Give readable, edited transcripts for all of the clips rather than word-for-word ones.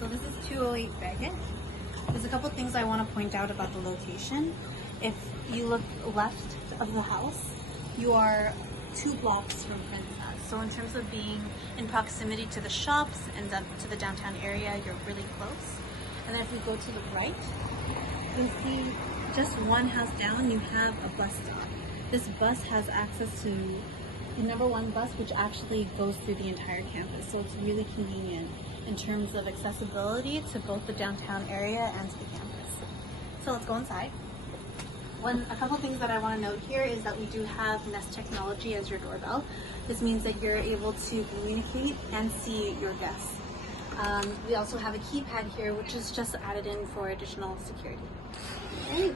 So this is 208 Beckett. There's a couple things I want to point out about the location. If you look left of the house, you are 2 blocks from Princess. So in terms of being in proximity to the shops and to the downtown area, you're really close. And then if we go to the right, you'll see just one house down, you have a bus stop. This bus has access to the number 1 bus, which actually goes through the entire campus. So it's really convenient in terms of accessibility to both the downtown area and to the campus. So let's go inside. A couple things that I want to note here is that we do have Nest technology as your doorbell. This means that you're able to communicate and see your guests. We also have a keypad here, which is just added in for additional security. Okay.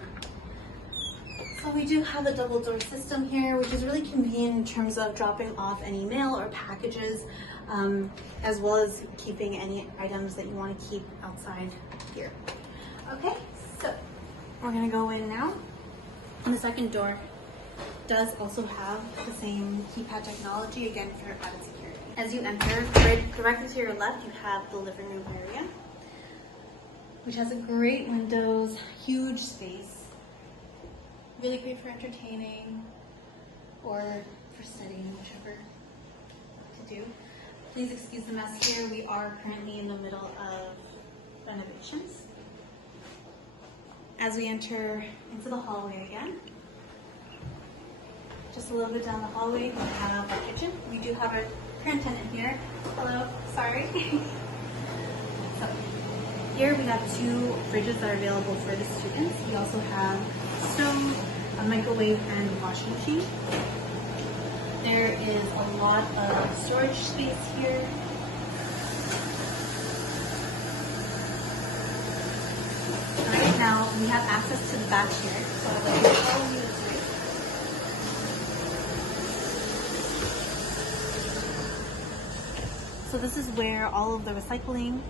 So we do have a double door system here, which is really convenient in terms of dropping off any mail or packages, as well as keeping any items that you want to keep outside here. Okay, so we're gonna go in now. And the second door does also have the same keypad technology, again for added security. As you enter, right directly to your left, you have the living room area, which has a great windows, huge space. Really great for entertaining or for studying, whichever to do. Please excuse the mess here. We are currently in the middle of renovations. As we enter into the hallway again, just a little bit down the hallway, we have our kitchen. We do have our current tenant here. Hello, sorry. So here we have 2 fridges that are available for the students. We also have stove, a microwave, and a washing machine. There is a lot of storage space here. Alright, now we have access to the back here, so I'd like to follow you this way. So this is where all of the recycling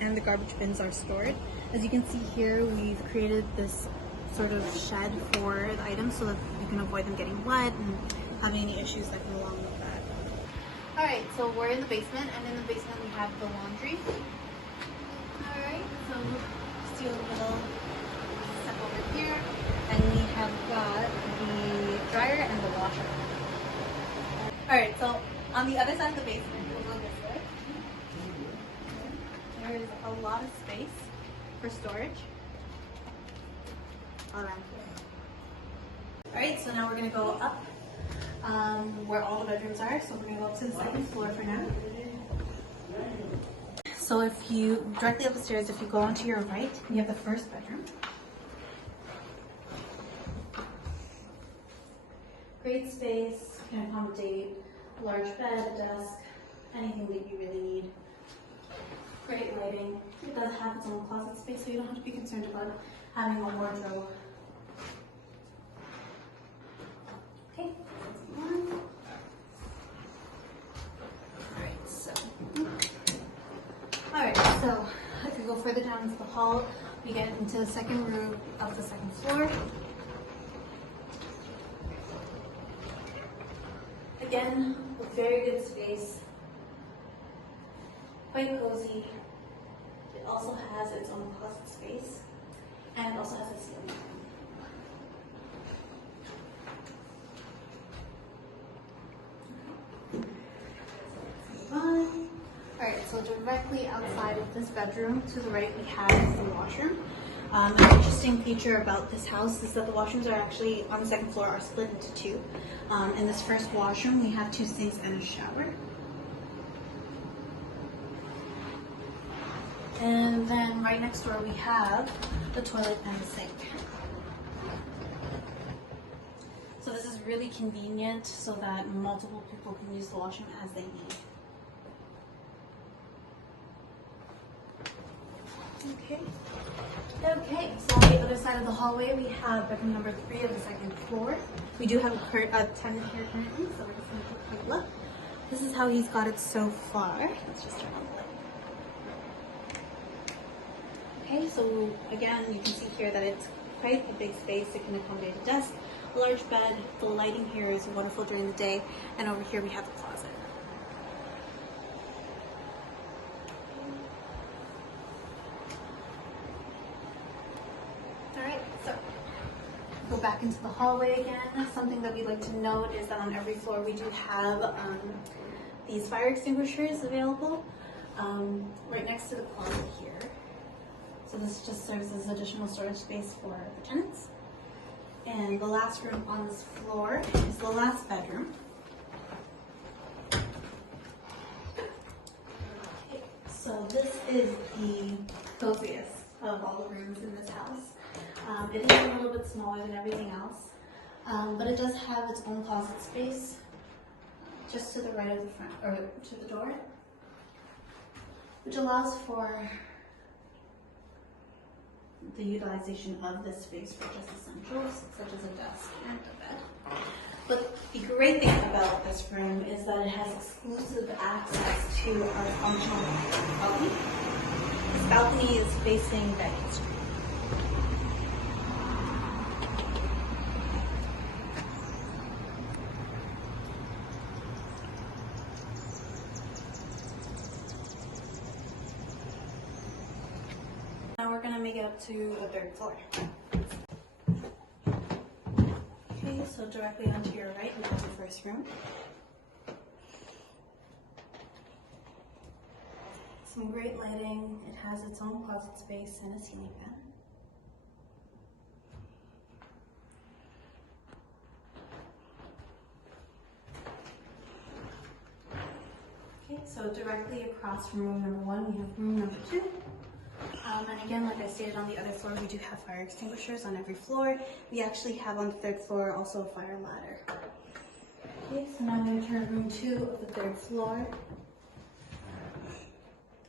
and the garbage bins are stored. As you can see here, we've created this sort of shed for the items so that you can avoid them getting wet and having any issues that come along with that. Alright, so we're in the basement, and in the basement we have the laundry. Alright, so just do a little step over here, and we have got the dryer and the washer. Alright, so on the other side of the basement, we'll go this way. There is a lot of space for storage around here. Alright, so now we're going to go up where all the bedrooms are. So we're going to go up to the 2nd floor for now. So if you, directly up the stairs, if you go onto your right, you have the 1st bedroom. Great space, can accommodate a large bed, a desk, anything that you really need. Great lighting. It does have its own closet space, so you don't have to be concerned about having a wardrobe. Okay, that's one. Alright, so if you go further down into the hall, we get into the 2nd room of the 2nd floor. Again, a very good space, quite cozy. It also has its own closet space, and it also has a ceiling fan. Alright, so directly outside of this bedroom, to the right, we have the washroom. An interesting feature about this house is that the washrooms are actually, on the 2nd floor, are split into 2. In this first washroom, we have 2 sinks and a shower. And then right next door, we have the toilet and the sink. So this is really convenient so that multiple people can use the washroom as they need. Okay, so on the other side of the hallway, we have bedroom number 3 of the 2nd floor. We do have a tenant here currently, so we're just going to take a quick look. This is how he's got it so far. Let's just turn on the light. Okay, so again, you can see here that it's quite a big space. It can accommodate a desk, a large bed. The lighting here is wonderful during the day, and over here we have the closet. into the hallway again, something that we like to note is that on every floor we do have these fire extinguishers available right next to the closet here. So this just serves as additional storage space for the tenants. And the last room on this floor is the last bedroom. Okay, so this is the coziest of all the rooms in this house. It is a little bit smaller than everything else, but it does have its own closet space just to the right of the front, or to the door, which allows for the utilization of this space for just essentials such as a desk and a bed. But the great thing about this room is that it has exclusive access to our functional balcony. This balcony is facing Beckett Street. Now we're going to make it up to the 3rd floor. Okay, so directly onto your right, we have the first room. Some great lighting. It has its own closet space and a ceiling fan. Okay, so directly across from room number 1, we have room number 2. And again, like I stated, on the other floor, we do have fire extinguishers on every floor. We actually have on the 3rd floor also a fire ladder. Okay, so now I'm going to turn room 2 of the 3rd floor.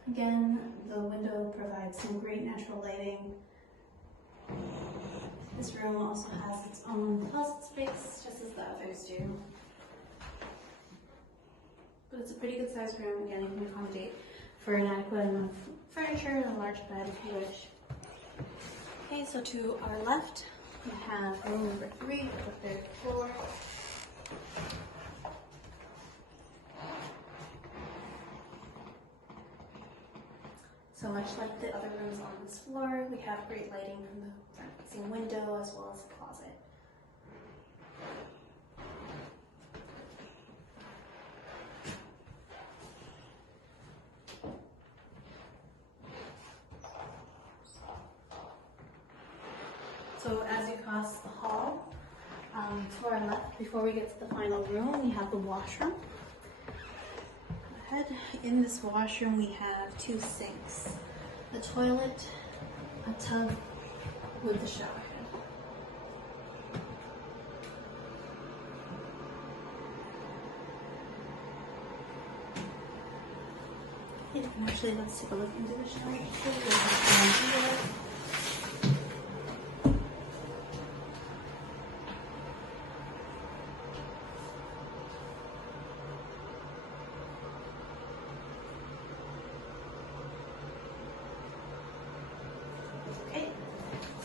Again, the window provides some great natural lighting. This room also has its own closet space, just as the others do. But it's a pretty good sized room. Again, it can accommodate for an adequate amount of furniture and a large bed if you wish. Okay, so to our left, we have room number 3 of the 3rd floor. So much like the other rooms on this floor, we have great lighting from the front-facing window as well as the closet. So as you cross the hall, to our left, before we get to the final room, we have the washroom. Ahead in this washroom, we have 2 sinks, a toilet, a tub with the shower head. Okay, and actually, let's take a look into the shower head.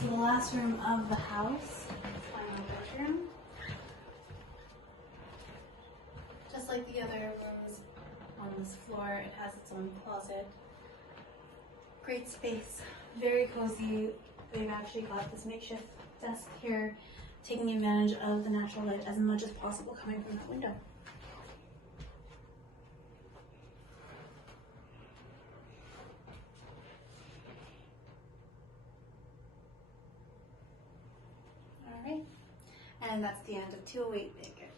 So the last room of the house, final bedroom. Just like the other rooms on this floor, it has its own closet. Great space, very cozy. They've actually got this makeshift desk here, taking advantage of the natural light as much as possible coming from that window. And that's the end of 208 Baker.